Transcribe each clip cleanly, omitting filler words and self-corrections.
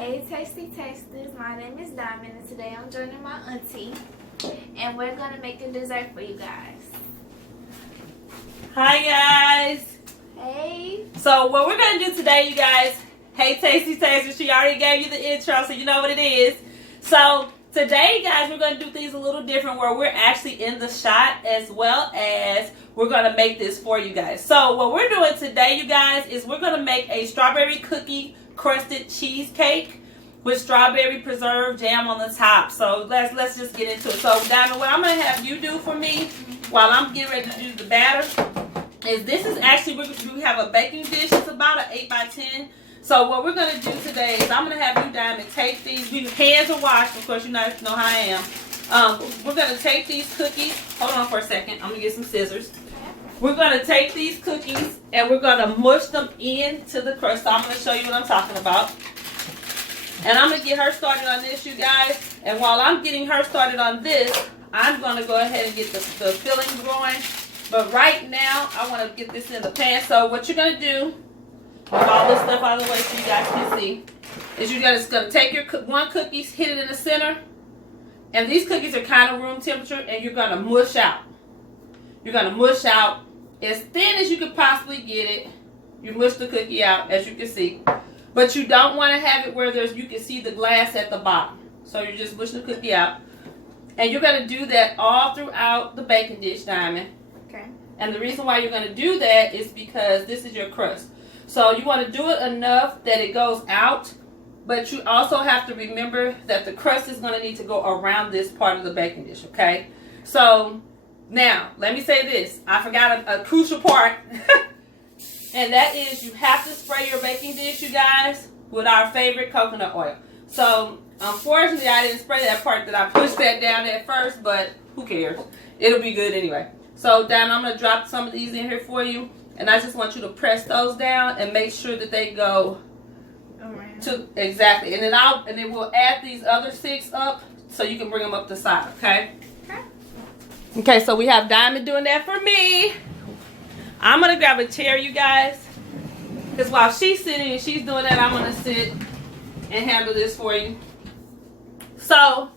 Hey tasty tasters, my name is Diamond and today I'm joining my auntie and we're going to make a dessert for you guys. Hi guys. Hey. So what we're going to do today, you guys, hey tasty tasters, she already gave you the intro so you know what it is. So today guys, we're going to do things a little different where we're actually in the shot as well as we're going to make this for you guys. So what we're doing today, you guys, is we're going to make a strawberry cookie crusted cheesecake with strawberry preserved jam on the top. So let's just get into it. So Diamond, what I'm going to have you do for me while I'm getting ready to do the batter is this is actually, we have a baking dish. It's about an 8x10. So what we're going to do today is I'm going to have you, Diamond, take these. Your hands are washed. Of course, you know how I am. We're going to take these cookies. Hold on for a second. I'm going to get some scissors. We're going to take these cookies and we're going to mush them into the crust. So I'm going to show you what I'm talking about. And I'm going to get her started on this, you guys. And while I'm getting her started on this, I'm going to go ahead and get the filling going. But right now, I want to get this in the pan. So what you're going to do, with all this stuff out of the way so you guys can see, is you're just going to take your one cookie, hit it in the center. And these cookies are kind of room temperature, and you're going to mush out. You're going to mush out as thin as you could possibly get it. You mush the cookie out, as you can see. But you don't want to have it where you can see the glass at the bottom. So you're just mushing the cookie out. And you're going to do that all throughout the baking dish, Diamond. Okay. And the reason why you're going to do that is because this is your crust. So you want to do it enough that it goes out. But you also have to remember that the crust is going to need to go around this part of the baking dish, okay? So now, let me say this. I forgot a crucial part. And that is you have to spray your baking dish, you guys, with our favorite coconut oil. So, unfortunately, I didn't spray that part that I pushed that down at first, but who cares? It'll be good anyway. So, Diamond, I'm going to drop some of these in here for you. And I just want you to press those down and make sure that they go to exactly. And then we'll add these other 6 up so you can bring them up the side, okay? Okay, so we have Diamond doing that for me. I'm going to grab a chair, you guys. Because while she's sitting and she's doing that, I'm going to sit and handle this for you. So,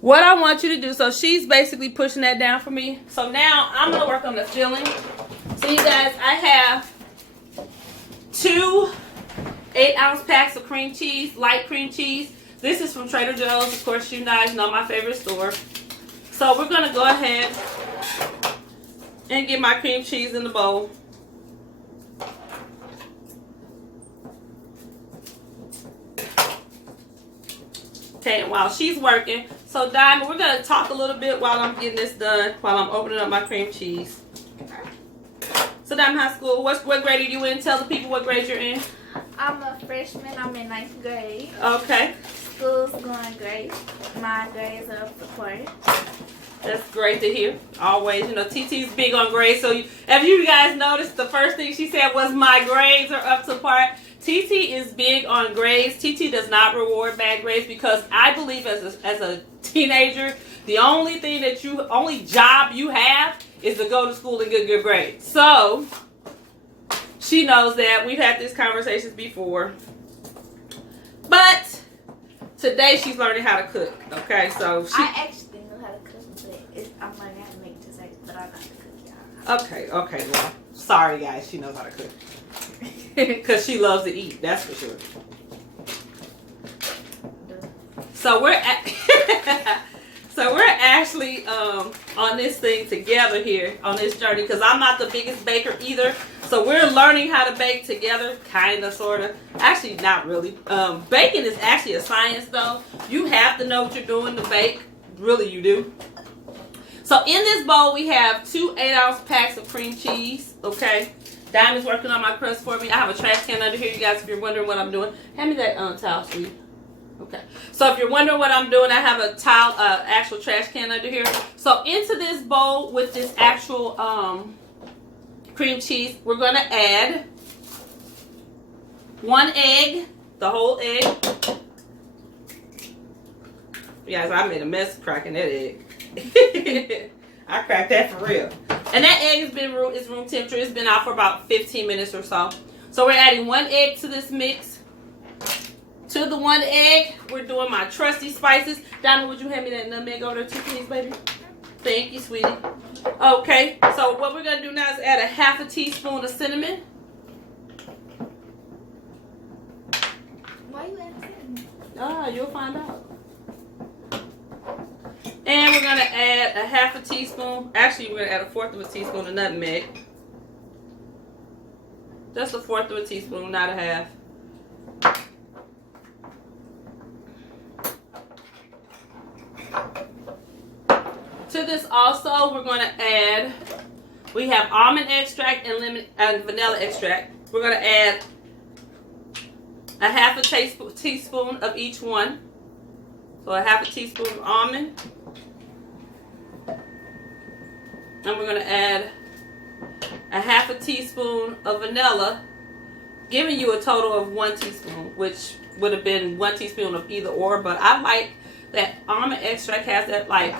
what I want you to do, so she's basically pushing that down for me. So now, I'm going to work on the filling. So you guys, I have 2 8-ounce packs of cream cheese, light cream cheese. This is from Trader Joe's. Of course, you guys know my favorite store. So we're going to go ahead and get my cream cheese in the bowl. Okay, and while she's working, so Diamond, we're going to talk a little bit while I'm getting this done, while I'm opening up my cream cheese. So Diamond, high school, what grade are you in? Tell the people what grade you're in. I'm a freshman. I'm in 9th grade. Okay. School's going great. My grades are up to par. That's great to hear. Always, you know, TT's big on grades. So if you guys noticed, the first thing she said was my grades are up to par. TT is big on grades. TT does not reward bad grades because I believe as a teenager, the only job you have is to go to school and get good grades. So she knows that. We've had these conversations before. But today she's learning how to cook. Okay, so I actually know how to cook, but I'm learning how to make desserts, but I know how to cook, y'all. Okay, well, sorry guys, she knows how to cook. Because she loves to eat, that's for sure. So we're actually on this thing together here on this journey because I'm not the biggest baker either. So we're learning how to bake together, kind of, sort of. Actually, not really. Baking is actually a science, though. You have to know what you're doing to bake. Really, you do. So in this bowl, we have 2 8-ounce packs of cream cheese. Okay. Diamond's working on my crust for me. I have a trash can under here, you guys, if you're wondering what I'm doing. Hand me that towel, sweetie. Okay. So if you're wondering what I'm doing, I have a actual trash can under here. So into this bowl with this actual cream cheese, we're going to add 1 egg, the whole egg. Guys, I made a mess cracking that egg. I cracked that for real. And that egg is room temperature. It's been out for about 15 minutes or so. So we're adding 1 egg to this mix. To the 1 egg, we're doing my trusty spices. Diamond, would you hand me that nutmeg over there too, please, baby? Thank you, sweetie. Okay, so what we're gonna do now is add a 1/2 teaspoon of cinnamon. Why you adding cinnamon? Ah, you'll find out. And we're gonna add a 1/2 teaspoon. Actually, we're gonna add a 1/4 teaspoon of nutmeg. Just a 1/4 teaspoon, not a 1/2. To this also, we're going to add, we have almond extract and lemon and vanilla extract. We're going to add a 1/2 teaspoon of each one. So a 1/2 teaspoon of almond. And we're going to add a 1/2 teaspoon of vanilla, giving you a total of 1 teaspoon, which would have been 1 teaspoon of either or, but I like that almond extract has that, like,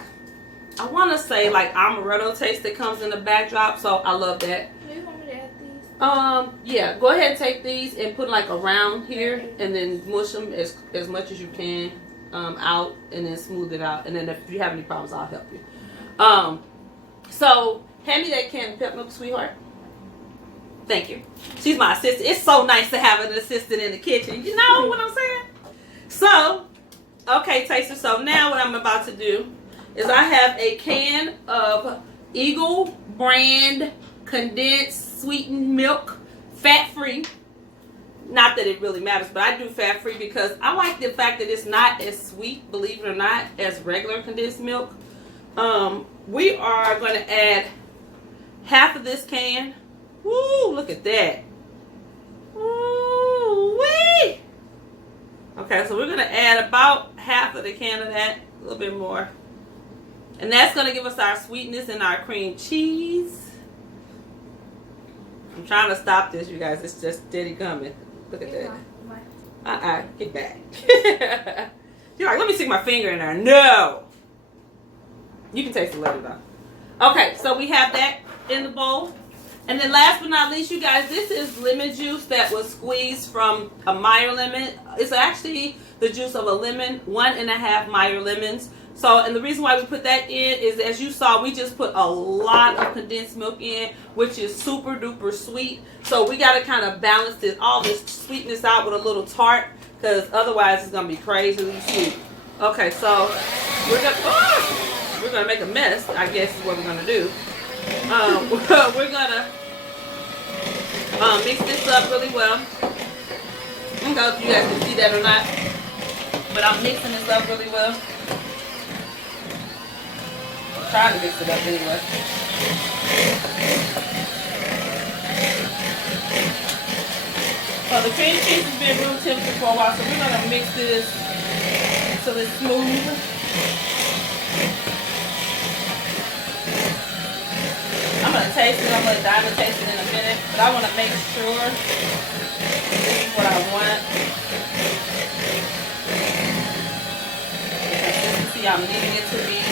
I want to say like amaretto taste that comes in the backdrop, so I love that. Do you want me to add these? Yeah, go ahead and take these and put like around here, and then mush them as much as you can out, and then smooth it out. And then if you have any problems, I'll help you. So hand me that can of pep milk, sweetheart. Thank you. She's my assistant. It's so nice to have an assistant in the kitchen. You know what I'm saying? So, okay, taster. So now what I'm about to do is I have a can of Eagle brand condensed sweetened milk, fat-free. Not that it really matters, but I do fat-free because I like the fact that it's not as sweet, believe it or not, as regular condensed milk. We are going to add 1/2 of this can. Woo, look at that. Woo wee. Okay, so we're going to add about 1/2 of the can of that, a little bit more. And that's going to give us our sweetness and our cream cheese. I'm trying to stop this, you guys. It's just steady coming. Look at that. Get back. You're like, let me stick my finger in there. No. You can taste it later, though. Okay, so we have that in the bowl. And then last but not least, you guys, this is lemon juice that was squeezed from a Meyer lemon. It's actually the juice of a lemon, 1.5 Meyer lemons. So, and the reason why we put that in is, as you saw, we just put a lot of condensed milk in, which is super duper sweet. So we got to kind of balance this, all this sweetness out with a little tart, because otherwise it's going to be crazy sweet. Okay, so we're going to make a mess, I guess is what we're going to do. We're going to mix this up really well. I don't know if you guys can see that or not, but I'm mixing this up really well. Trying to mix it up anyway. So the cream cheese has been room temperature for a while, so we're going to mix this until it's smooth. I'm going to taste it. I'm going to Diamond taste it in a minute, but I want to make sure this is what I want. The consistency I'm needing it to be.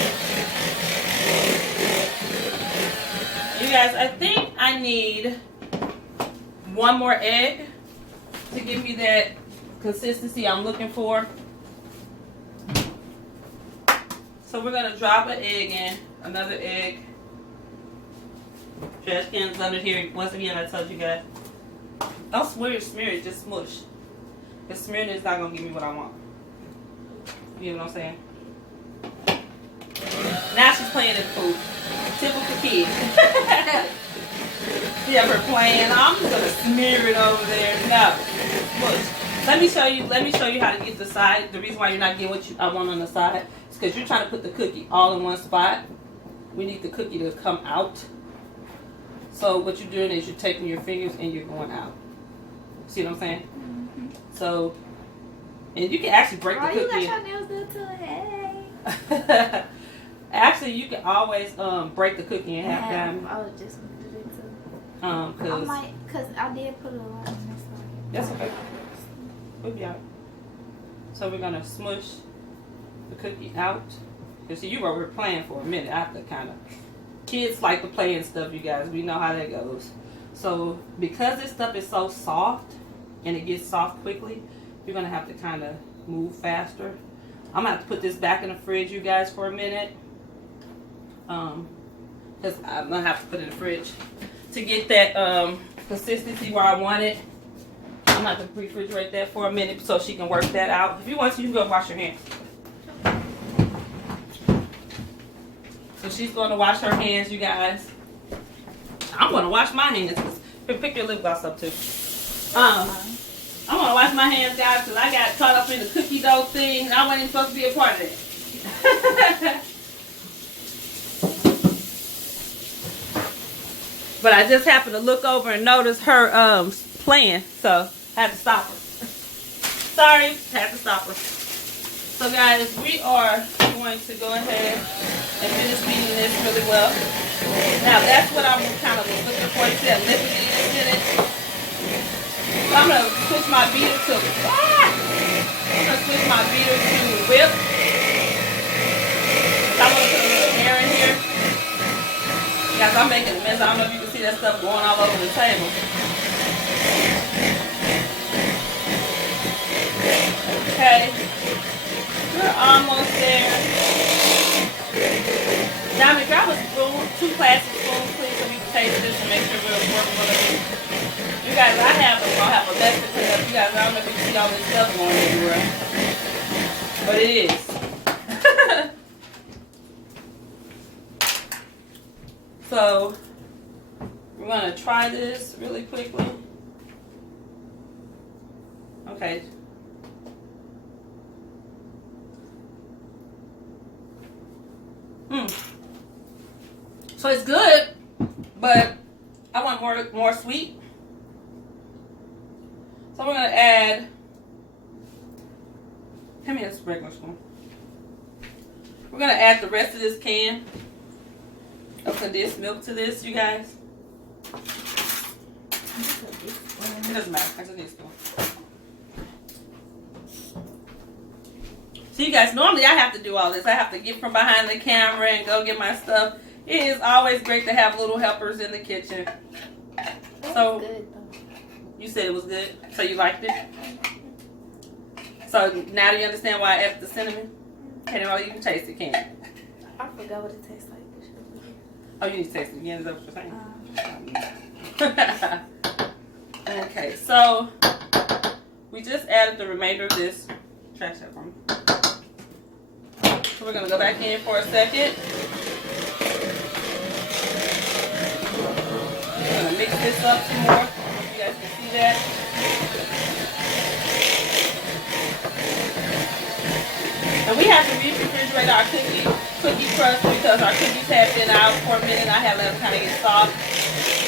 You guys, I think I need 1 more egg to give me that consistency I'm looking for. So we're going to drop an egg in, another egg. Trash can's under here. Once again, I told you guys. Don't smear it, just smush. Because smearing is not going to give me what I want. You know what I'm saying? Now she's playing in food. Typical kid. See her playing. I'm just gonna smear it over there. No. Look, let me show you how to get the side. The reason why you're not getting what I want on the side is because you're trying to put the cookie all in one spot. We need the cookie to come out. So what you're doing is you're taking your fingers and you're going out. See what I'm saying? Mm-hmm. So, and you can actually break the cookie. Oh, you got your nails done too. Hey. Actually, you can always break the cookie in half. Diamond. I was just going to do it too. Cause I did put a lot on this one. That's okay. We'll be out. So we're gonna smush the cookie out. You see, you were playing for a minute. I have to kind of. Kids like to play and stuff, you guys. We know how that goes. So because this stuff is so soft and it gets soft quickly, you're gonna have to kind of move faster. I'm gonna have to put this back in the fridge, you guys, for a minute. Because I'm gonna have to put it in the fridge to get that consistency where I want it. I'm gonna have to refrigerate that for a minute so she can work that out. If you want to, you can go wash your hands. So she's gonna wash her hands, you guys. I'm gonna wash my hands. Pick your lip gloss up too. I'm gonna wash my hands, guys, because I got caught up in the cookie dough thing. And I wasn't even supposed to be a part of that. But I just happened to look over and notice her playing, so I had to stop her. Sorry, had to stop her. So guys, we are going to go ahead and finish beating this really well. Now that's what I'm kind of looking for. It's that liquidy in it. So I'm gonna switch my beater to whip. So I'm gonna put a little air in here. Guys, I'm making a mess. I don't know if you can see that stuff going all over the table. Okay. We're almost there. Diamond, grab a spoon, 2 plastic spoons, please, so we can taste this and make sure we're working. You guys, I'll have a mess to clean up. You guys, I don't know if you can see all this stuff going everywhere. But it is. So, we're going to try this really quickly. Okay. So it's good, but I want more sweet. So we're going to add, give me this regular spoon. We're going to add the rest of this can of condensed milk to this, you guys. It doesn't matter. I just need a spoon. So you guys, normally I have to do all this. I have to get from behind the camera and go get my stuff. It is always great to have little helpers in the kitchen. So good, though. You said it was good, so you liked it. So now do you understand why I added the cinnamon? Okay, well, you can taste it, can't you? I forgot what it tastes like. Oh, you need to taste it again. Is that what you're saying? Okay, so we just added the remainder of this. Trash that for me. So we're gonna go back in for a second. We're gonna mix this up some more. You guys can see that. And we have to refrigerate our cookie crust because our cookies have been out for a minute. I had let them kind of get soft.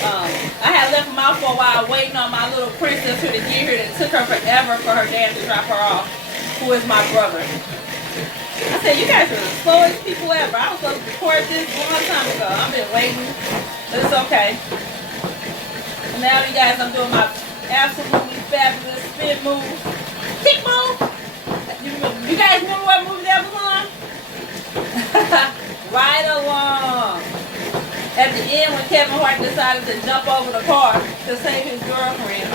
I had left them out for a while waiting on my little princess here to get here. And it took her forever for her dad to drop her off, who is my brother. I said, you guys are the slowest people ever. I was supposed to record this a long time ago. I've been waiting, but it's okay. And now, you guys, I'm doing my absolutely fabulous spin move. Kick move! You guys remember what movie that was on? Right Along. At the end, when Kevin Hart decided to jump over the car to save his girlfriend.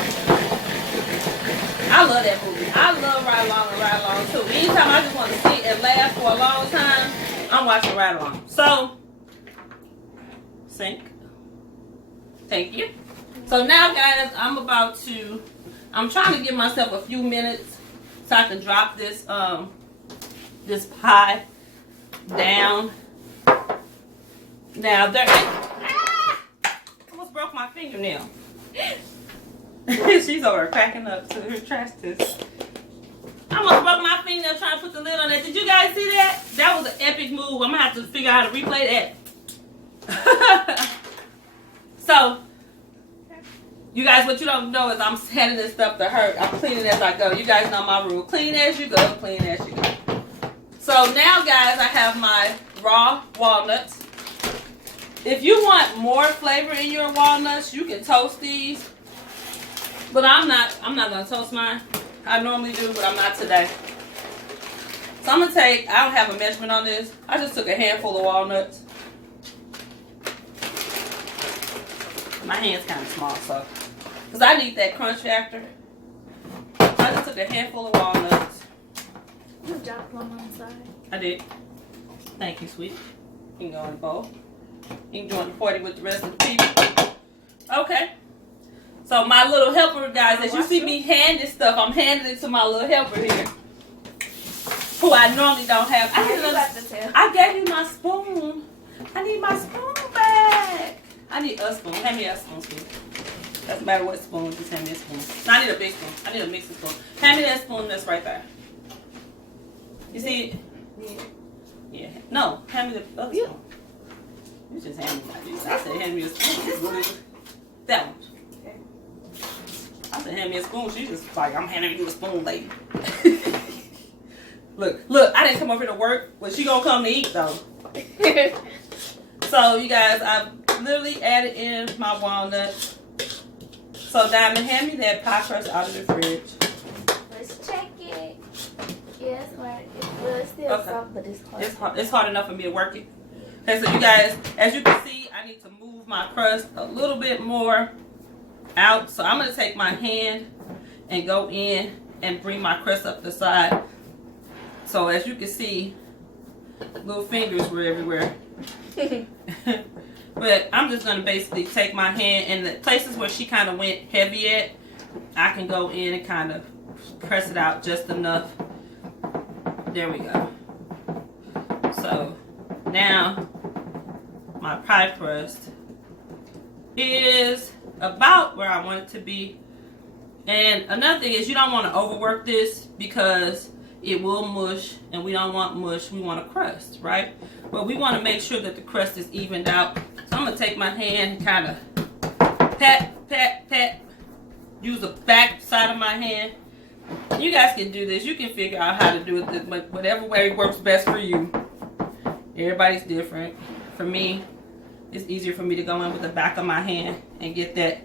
I love that movie. I love Ride Along and Ride Along too. Anytime I just want to sit and laugh for a long time, I'm watching Ride Along. So, sync. Thank you. So now, guys, I'm trying to give myself a few minutes so I can drop this this pie down. Now there I almost broke my fingernail. She's over cracking up to her trash this. I almost broke my fingernail trying to put the lid on that. Did you guys see that? That was an epic move. I'm gonna have to figure out how to replay that. So, you guys, what you don't know is I'm handing this stuff to her. I'm cleaning as I go. You guys know my rule. Clean as you go, clean as you go. So now, guys, I have my raw walnuts. If you want more flavor in your walnuts, you can toast these. But I'm not gonna toast mine. I normally do, but I'm not today. So I'm gonna take, I don't have a measurement on this. I just took a handful of walnuts. My hand's kind of small, so. Because I need that crunch factor. So I just took took a handful of walnuts. You dropped one on the side. I did. Thank you, sweetie. You can go in the bowl. You can join the party with the rest of the people. Okay. So my little helper, guys, as you see me hand this stuff, I'm handing it to my little helper here, who I normally don't have. I gave you my spoon. I need my spoon back. I need a spoon. Hand me a spoon, sweetie. Doesn't matter what spoon, just hand me a spoon. No, I need a big spoon. I need a mixing spoon. Hand me that spoon that's right there. You see it? Yeah. No, hand me the other spoon. You just hand me like this. I said hand me a spoon. That one. Okay. I said hand me a spoon. She's just like, I'm handing you a spoon, lady. Look, I didn't come over here to work. Well, she gonna come to eat though. So you guys, I've literally added in my walnuts. So Diamond, hand me that pie crust out of the fridge. Let's check it. Yeah, it's hard. It's still soft, but it's hard. It's hard enough for me to work it. Okay, so you guys, as you can see, I need to move my crust a little bit more out. So I'm going to take my hand and go in and bring my crust up the side. So as you can see, little fingers were everywhere. But I'm just going to basically take my hand, and the places where she kind of went heavy at, I can go in and kind of press it out just enough. There we go. So now my pie crust is about where I want it to be. And another thing is, you don't want to overwork this because it will mush, and we don't want mush, we want a crust, right? But we want to make sure that the crust is evened out. So I'm going to take my hand and kind of pat. Use the back side of my hand. You guys can do this. You can figure out how to do it, but whatever way works best for you. Everybody's different. For me, it's easier for me to go in with the back of my hand and get that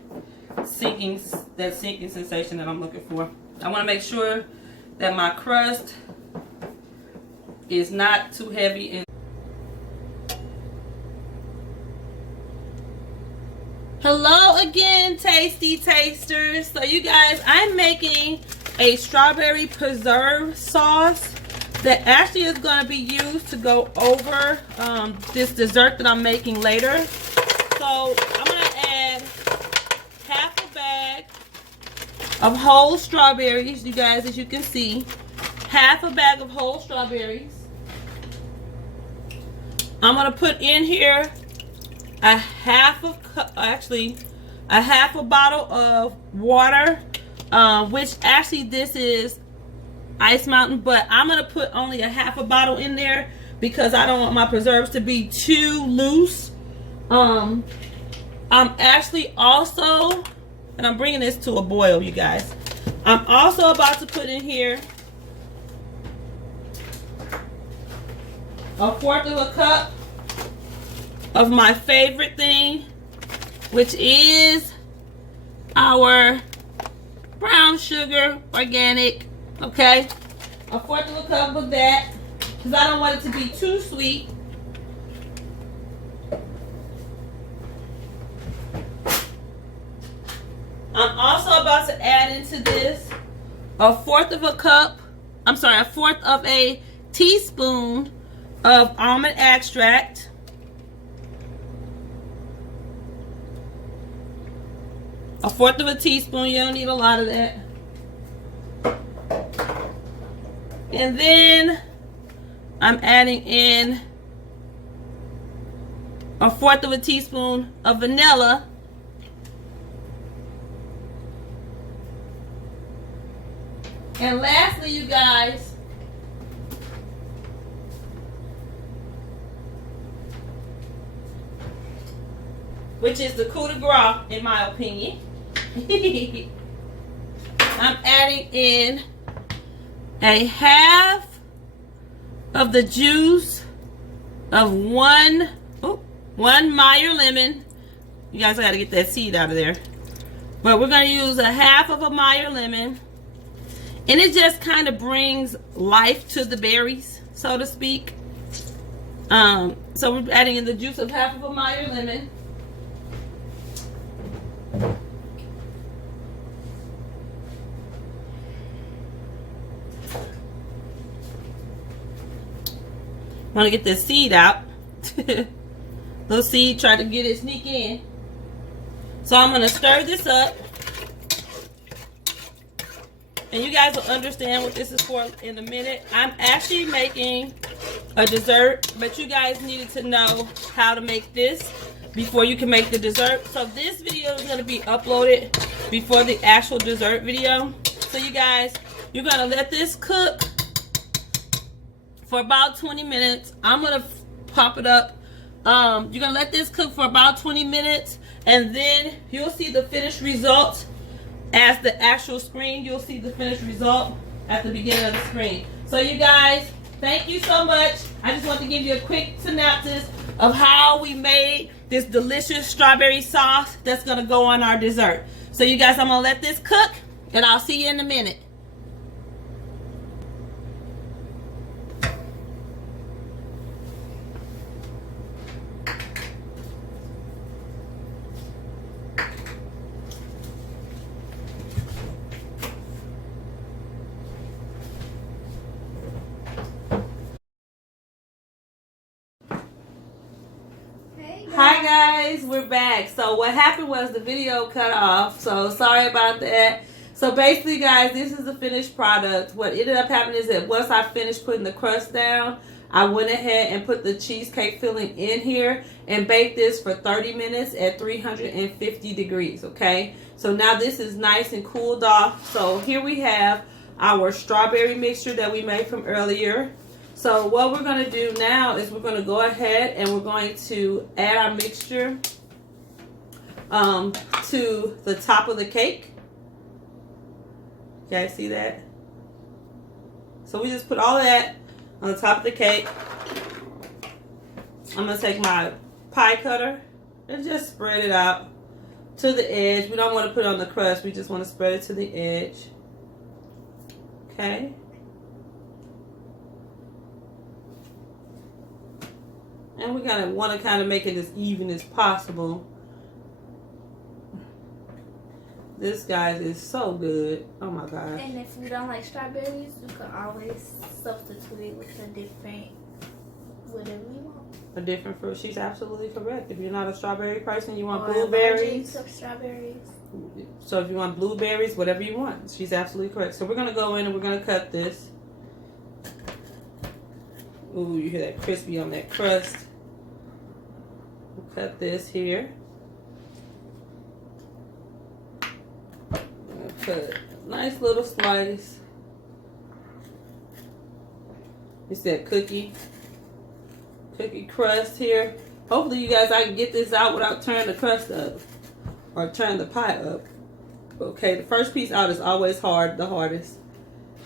sinking sensation that I'm looking for. I want to make sure that my crust is not too heavy. And hello again, tasty tasters. So you guys, I'm making a strawberry preserve sauce that actually is going to be used to go over this dessert that I'm making later. So I'm going to add half a bag of whole strawberries, you guys, as you can see. Half a bag of whole strawberries. I'm going to put in here a half a bottle of water, which actually this is Ice Mountain, but I'm going to put only a half a bottle in there because I don't want my preserves to be too loose. I'm actually also, and I'm bringing this to a boil, you guys. I'm also about to put in here a 1/4 of a cup of my favorite thing, which is our brown sugar organic. Okay, a 1/4 of a cup of that because I don't want it to be too sweet. I'm also about to add into this a 1/4 of a cup, a 1/4 of a teaspoon of almond extract. A 1/4 of a teaspoon, you don't need a lot of that. And then I'm adding in a 1/4 of a teaspoon of vanilla. And lastly, you guys, which is the coup de grace, in my opinion. I'm adding in a half of the juice of one Meyer lemon. You guys got to get that seed out of there. But we're going to use a half of a Meyer lemon. And it just kind of brings life to the berries, so to speak. So we're adding in the juice of half of a Meyer lemon. Want to get this seed out. Little seed tried to get it, sneak in. So I'm going to stir this up. And you guys will understand what this is for in a minute. I'm actually making a dessert, but you guys needed to know how to make this before you can make the dessert. So this video is going to be uploaded before the actual dessert video. So you guys, you're going to let this cook for about 20 minutes. I'm going to pop it up. You're going to let this cook for about 20 minutes, and then you'll see the finished result as the actual screen. You'll see the finished result at the beginning of the screen. So you guys, thank you so much. I just want to give you a quick synopsis of how we made this delicious strawberry sauce that's going to go on our dessert. So you guys, I'm going to let this cook, and I'll see you in a minute. Hi guys, we're back. So what happened was the video cut off, so sorry about that. So basically guys, this is the finished product. What ended up happening is that once I finished putting the crust down, I went ahead and put the cheesecake filling in here and baked this for 30 minutes at 350 degrees, okay? So now this is nice and cooled off. So here we have our strawberry mixture that we made from earlier. So what we're going to do now is we're going to go ahead and we're going to add our mixture to the top of the cake. You guys see that? So we just put all that on the top of the cake. I'm going to take my pie cutter and just spread it out to the edge. We don't want to put it on the crust. We just want to spread it to the edge. Okay. And we want to kind of make it as even as possible. This, guys, is so good. Oh my gosh. And if you don't like strawberries, you can always substitute it with a different, whatever you want. A different fruit. She's absolutely correct. If you're not a strawberry person, you want or blueberries. Of strawberries. So if you want blueberries, whatever you want. She's absolutely correct. So we're going to go in and we're going to cut this. Ooh, you hear that crispy on that crust. We'll cut this here. I'm going to cut a nice little slice. It's that cookie crust here. Hopefully you guys, I can get this out without turning the crust up or turn the pie up. Okay, the first piece out is always hard, the hardest.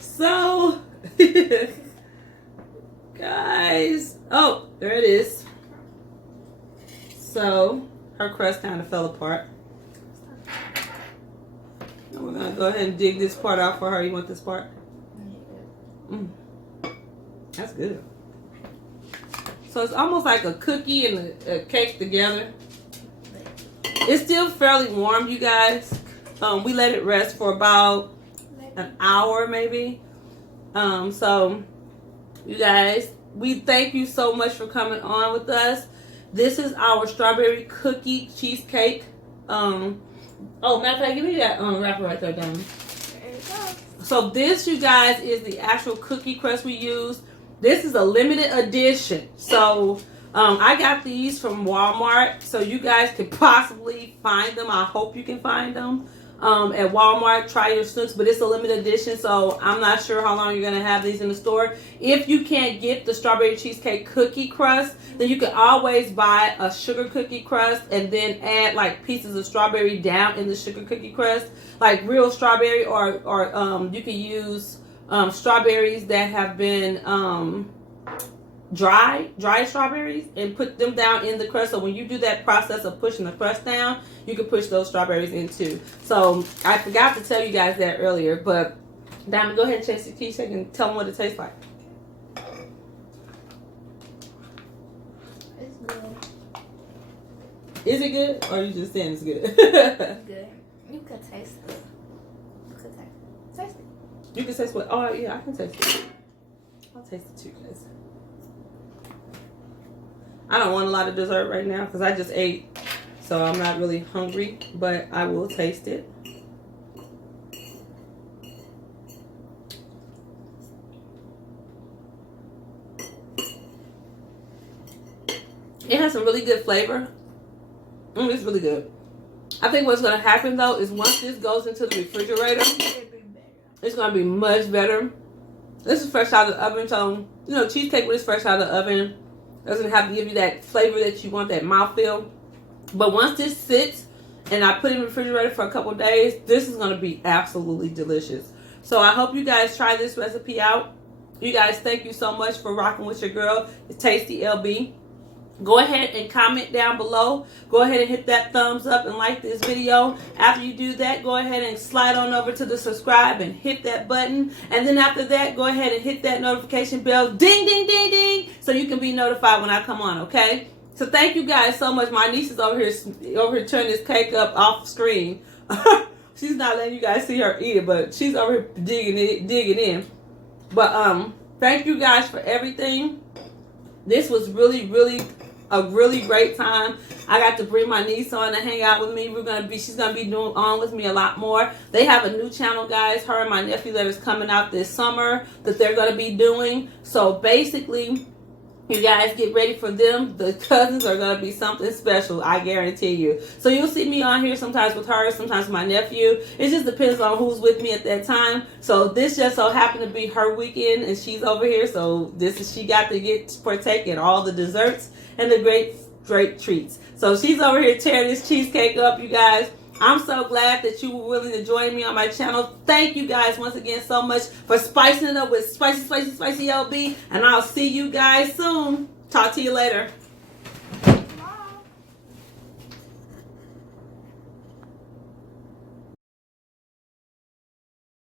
So, guys, oh, there it is. So, her crust kind of fell apart. And we're going to go ahead and dig this part out for her. You want this part? That's good. So it's almost like a cookie and a cake together. It's still fairly warm, you guys. We let it rest for about an hour maybe. So you guys, we thank you so much for coming on with us. This is our strawberry cookie cheesecake. Oh, matter of fact, give me that wrapper right there, Donna. There you go. So this, you guys, is the actual cookie crust we use. This is a limited edition. So I got these from Walmart. So you guys could possibly find them. I hope you can find them at Walmart. Try your snooks. But it's a limited edition. So I'm not sure how long you're going to have these in the store. If you can't get the strawberry cheesecake cookie crust, then you can always buy a sugar cookie crust and then add like pieces of strawberry down in the sugar cookie crust. Like real strawberry, or you can use strawberries that have been dry strawberries and put them down in the crust. So when you do that process of pushing the crust down, you can push those strawberries in too. So I forgot to tell you guys that earlier, but Diamond, go ahead and taste the cheesecake and tell them what it tastes like. It's good. Is it good, or are you just saying it's good? It's good. You can taste it. You can taste it. You can taste what? Oh yeah, I can taste it. I'll taste it too, guys. I don't want a lot of dessert right now because I just ate. So I'm not really hungry, but I will taste it. It has some really good flavor. It's really good. I think what's going to happen though is once this goes into the refrigerator, it's going to be much better. This is fresh out of the oven, so you know, cheesecake when it's fresh out of the oven doesn't have to give you that flavor that you want, that mouthfeel. But once this sits and I put it in the refrigerator for a couple of days, this is going to be absolutely delicious. So I hope you guys try this recipe out. You guys, thank you so much for rocking with your girl, the Tasty LB. Go ahead and comment down below. Go ahead and hit that thumbs up and like this video. After you do that, go ahead and slide on over to the subscribe and hit that button. And then after that, go ahead and hit that notification bell. Ding, ding, ding, ding. So you can be notified when I come on, okay? So thank you guys so much. My niece is over here turning this cake up off screen. She's not letting you guys see her eat it, but she's over here digging in. But thank you guys for everything. This was really, really a really great time. I got to bring my niece on to hang out with me. She's gonna be doing on with me a lot more. They have a new channel, guys. Her and my nephew that is coming out this summer that they're gonna be doing. So basically, you guys get ready for them. The cousins are going to be something special, I guarantee you. So you'll see me on here sometimes with her, sometimes with my nephew. It just depends on who's with me at that time. So this just so happened to be her weekend, and she's over here. So she got to get to partake in all the desserts and the great treats. So she's over here tearing this cheesecake up, you guys. I'm so glad that you were willing to join me on my channel. Thank you guys once again so much for spicing it up with spicy LB. And I'll see you guys soon. Talk to you later.